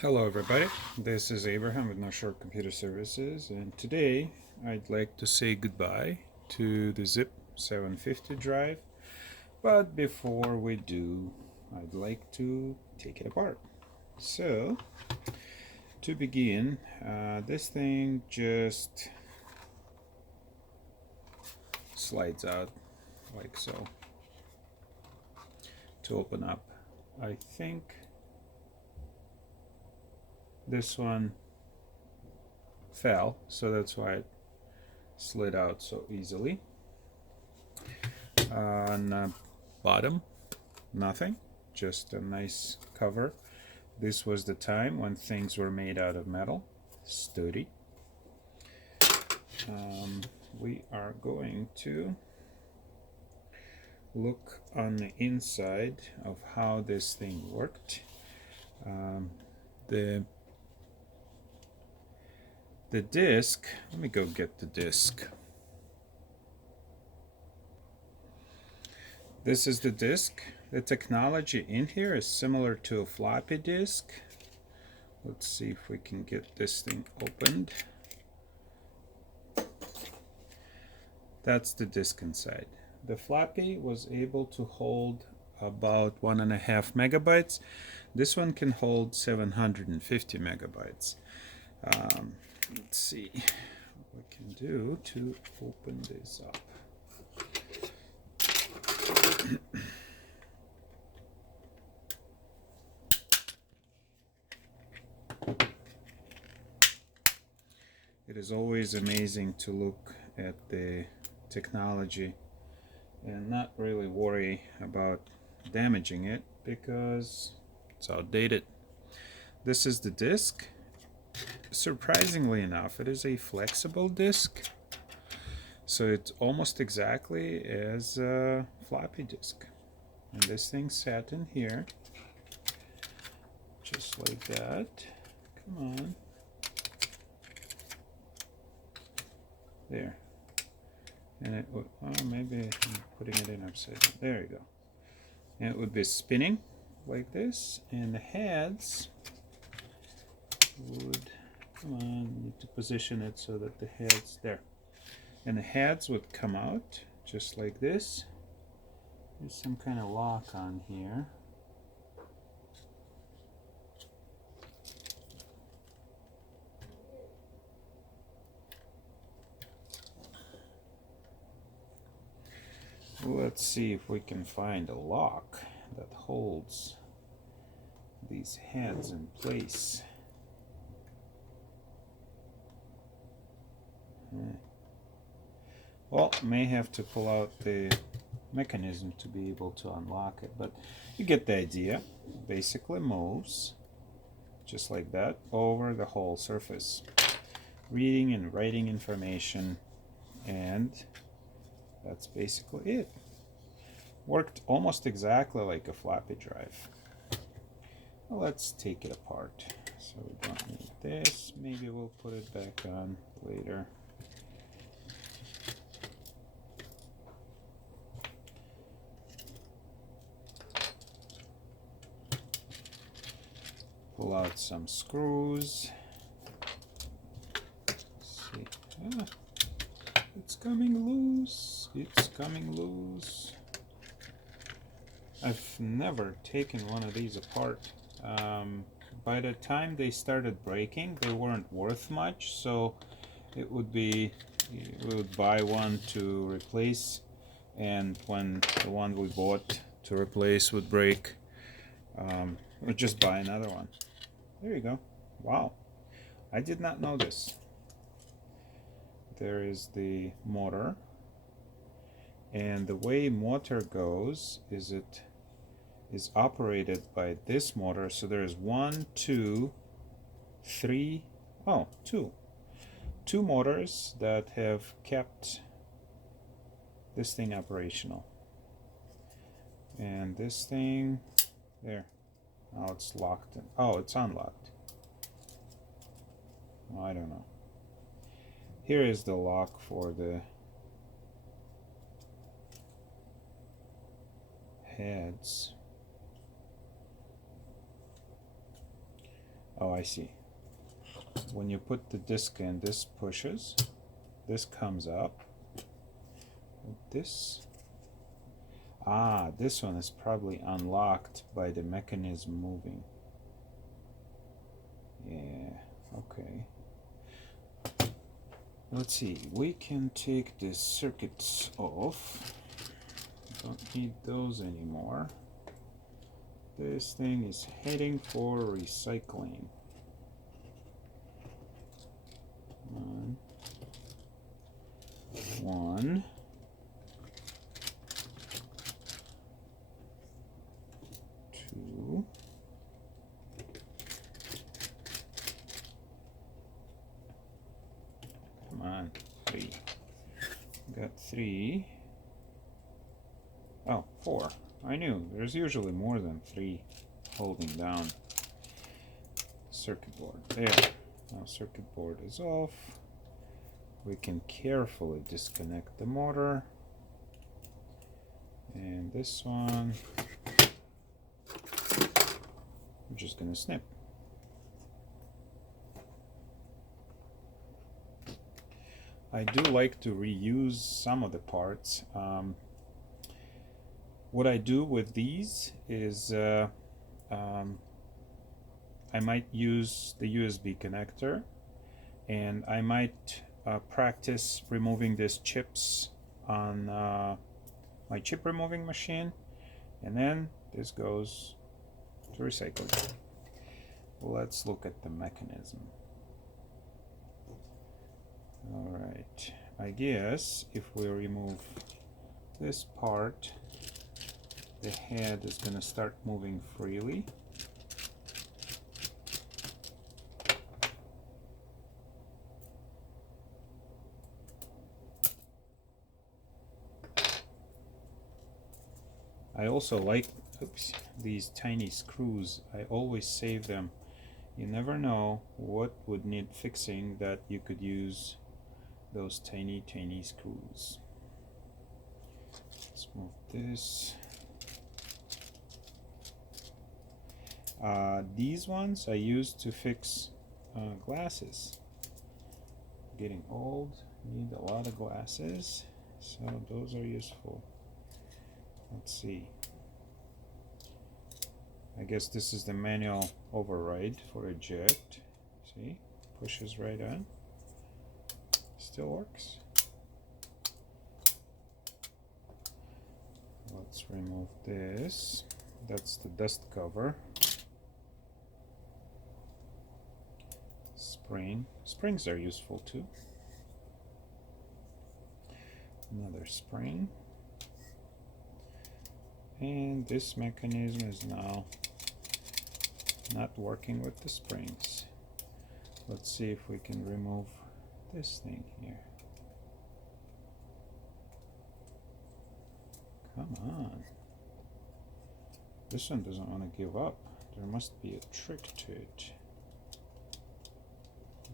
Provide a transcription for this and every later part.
Hello everybody, this is Abraham with No Short Computer Services, and today I'd like to say goodbye to the Zip 750 drive. But before we do, I'd like to take it apart. So to begin, this thing just slides out like so to open up. I think this one fell, so that's why it slid out so easily. On the bottom, nothing, just a nice cover. This was the time when things were made out of metal, sturdy. We are going to look on the inside of how this thing worked. The disc, let me go get the disc. This is the disc. The technology in here is similar to a floppy disk. Let's see if we can get this thing opened. That's the disc inside. The floppy was able to hold about 1.5 megabytes. This one can hold 750 megabytes. Let's see what we can do to open this up. It is always amazing to look at the technology and not really worry about damaging it because it's outdated. This is the disc. Surprisingly enough, it is a flexible disc, so it's almost exactly as a floppy disk. And this thing sat in here just like that. Come on. There. And it would, oh, maybe I'm putting it in upside down. There you go. And it would be spinning like this, and the heads would, come on, need to position it so that the heads, there. And the heads would come out just like this. There's some kind of lock on here. Let's see if we can find a lock that holds these heads in place. Well, may have to pull out the mechanism to be able to unlock it, but you get the idea. Basically moves just like that over the whole surface, reading and writing information, and that's basically it. Worked almost exactly like a floppy drive. Well, let's take it apart. So we don't need this. Maybe we'll put it back on later. Pull out some screws. Let's see. Ah, it's coming loose. It's coming loose. I've never taken one of these apart. By the time they started breaking, they weren't worth much, so it would be, we would buy one to replace, and when the one we bought to replace would break, we'd just buy another one. There you go. Wow, I did not know this. There is the motor, and the way motor goes is it is operated by this motor. So there's one, two, three, two motors that have kept this thing operational. And this thing, there, now it's locked in. Oh, it's unlocked. Oh, I don't know. Here is the lock for the heads. Oh, I see. When you put the disc in, this pushes, this comes up, this one is probably unlocked by the mechanism moving. Yeah, okay. Let's see, we can take the circuits off. Don't need those anymore. This thing is heading for recycling. One. Two. Come on, three. Got three. Oh, four. I knew there's usually more than three holding down circuit board. There. Now circuit board is off. We can carefully disconnect the motor. And this one, we're just gonna snip. I do like to reuse some of the parts. What I do with these is I might use the USB connector, and I might practice removing these chips on my chip removing machine, and then this goes to recycling. Let's look at the mechanism. Alright, I guess if we remove this part, the head is going to start moving freely. I also like these tiny screws. I always save them. You never know what would need fixing that you could use those tiny screws. Let's move this. These ones I use to fix glasses. Getting old, need a lot of glasses, so those are useful. Let's see. I guess this is the manual override for eject. See, pushes right on. Still works. Let's remove this. That's the dust cover. Spring. Springs are useful too. Another spring. And this mechanism is now not working with the springs. Let's see if we can remove this thing here. Come on. This one doesn't want to give up. There must be a trick to it.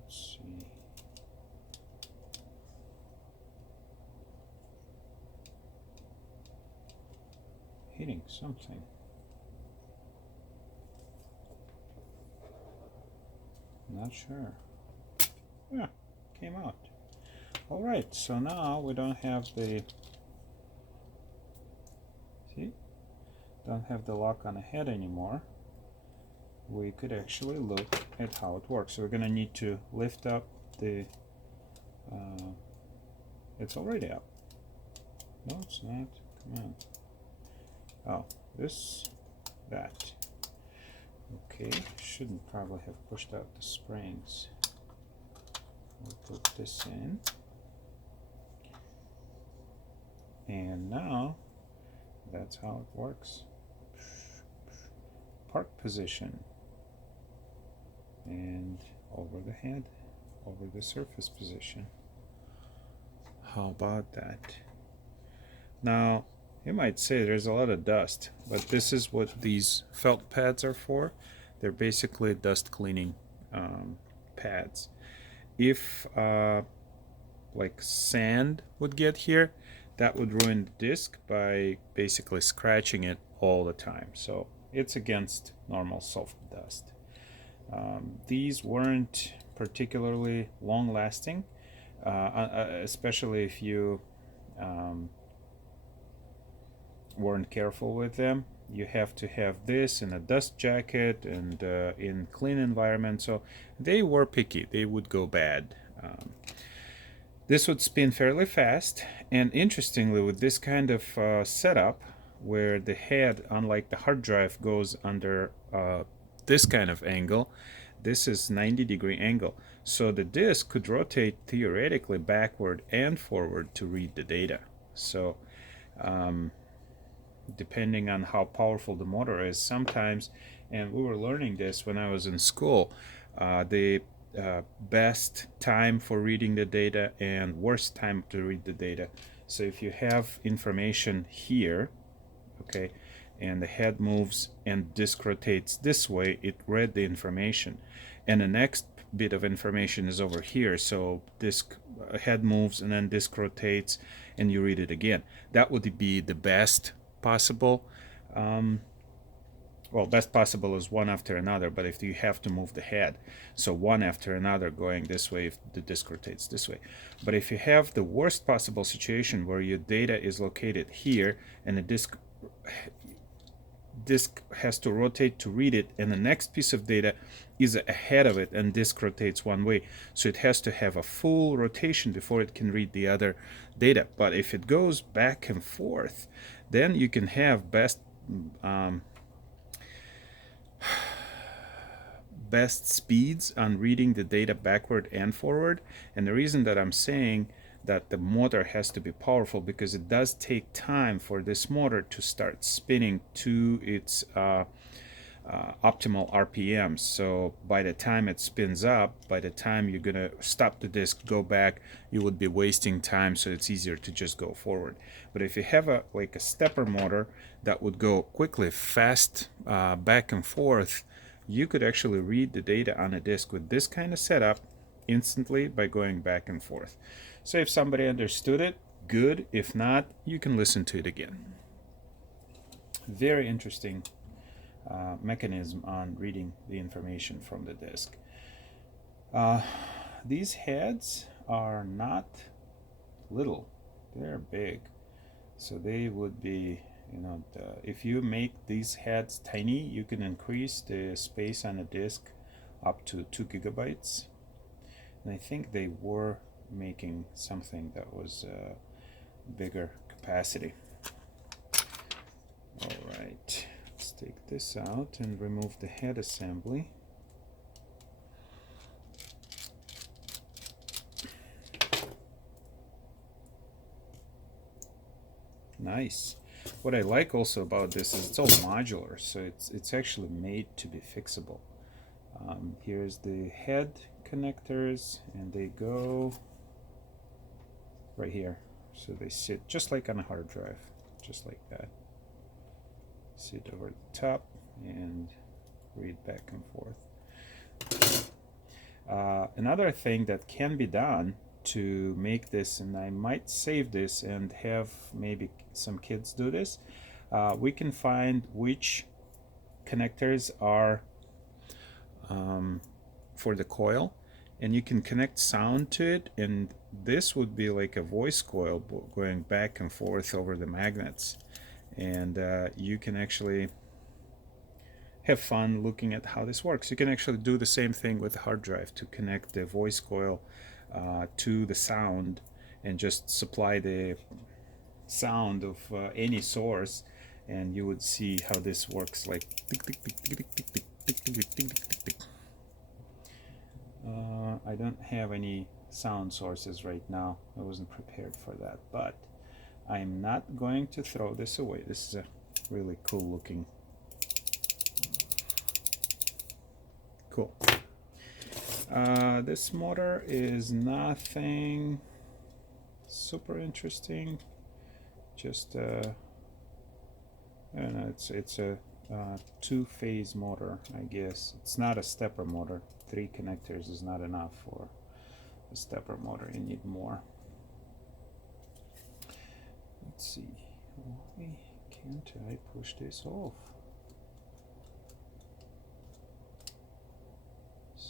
Let's see. Hitting something. Not sure. Yeah, came out. All right, so now we don't have the, see, don't have the lock on the head anymore. We could actually look at how it works. So we're gonna need to lift up the, it's already up. No, it's not, come on. Oh, this, that. Okay, shouldn't probably have pushed out the springs. We'll put this in. And now, that's how it works. Park position. And over the head, over the surface position. How about that? Now, you might say there's a lot of dust, but this is what these felt pads are for. They're basically dust cleaning pads. If like sand would get here, that would ruin the disc by basically scratching it all the time. So it's against normal soft dust. These weren't particularly long lasting, especially if you weren't careful with them. You have to have this in a dust jacket and in clean environment, so they were picky. They would go bad. This would spin fairly fast, and interestingly, with this kind of setup, where the head, unlike the hard drive, goes under this kind of angle, this is 90-degree angle. So the disk could rotate theoretically backward and forward to read the data. So depending on how powerful the motor is, sometimes, and we were learning this when I was in school, the best time for reading the data and worst time to read the data. So if you have information here, okay, and the head moves and disk rotates this way, it read the information, and the next bit of information is over here, so disk head moves and then disk rotates and you read it again. That would be the best possible. Well, best possible is one after another, but if you have to move the head, so one after another going this way if the disk rotates this way. But if you have the worst possible situation where your data is located here and the disk has to rotate to read it, and the next piece of data is ahead of it and disk rotates one way, so it has to have a full rotation before it can read the other data. But if it goes back and forth, then you can have best speeds on reading the data backward and forward. And the reason that I'm saying that the motor has to be powerful, because it does take time for this motor to start spinning to its optimal RPMs. So by the time it spins up, by the time you're gonna stop the disk, go back, you would be wasting time, so it's easier to just go forward. But if you have a stepper motor that would go quickly, fast, back and forth, you could actually read the data on a disk with this kind of setup instantly by going back and forth. So if somebody understood it, good. If not, you can listen to it again. Very interesting mechanism on reading the information from the disk. These heads are not little, they're big. So they would be, if you make these heads tiny, you can increase the space on a disk up to 2 gigabytes. And I think they were making something that was bigger capacity. All right, let's take this out and remove the head assembly. Nice. What I like also about this is it's all modular, so it's actually made to be fixable. Here's the head connectors, and they go right here, so they sit just like on a hard drive, just like that. Sit over the top and read back and forth. Another thing that can be done to make this, and I might save this and have maybe some kids do this, we can find which connectors are for the coil, and you can connect sound to it, and this would be like a voice coil going back and forth over the magnets, and you can actually have fun looking at how this works. You can actually do the same thing with the hard drive to connect the voice coil to the sound and just supply the sound of any source, and you would see how this works, like tick, tick, tick, tick, tick, tick, tick, tick, tick, tick, tick, tick, tick. I don't have any sound sources right now. I wasn't prepared for that, but I'm not going to throw this away. This is a really cool looking. Cool. This motor is nothing super interesting. Just I don't know, it's a two-phase motor, I guess. It's not a stepper motor. 3 connectors is not enough for a stepper motor. You need more. Let's see. Why can't I push this off?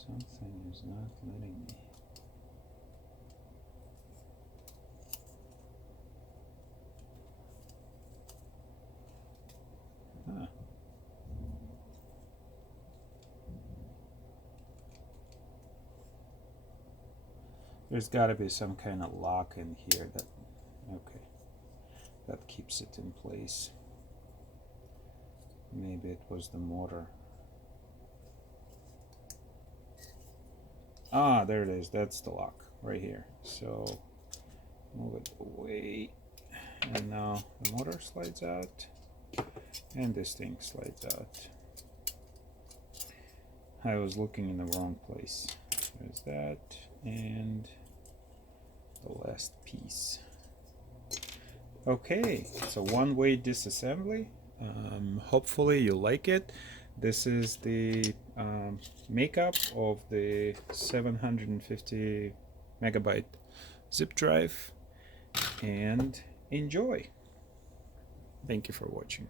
Something is not letting me. Huh. There's got to be some kind of lock in here that, okay, that keeps it in place. Maybe it was the motor. Ah, there it is. That's the lock right here. So move it away, and now the motor slides out, and this thing slides out. I was looking in the wrong place. There's that, and the last piece. Okay, it's a one-way disassembly. Hopefully you like it. This is the makeup of the 750 megabyte zip drive, and enjoy. Thank you for watching.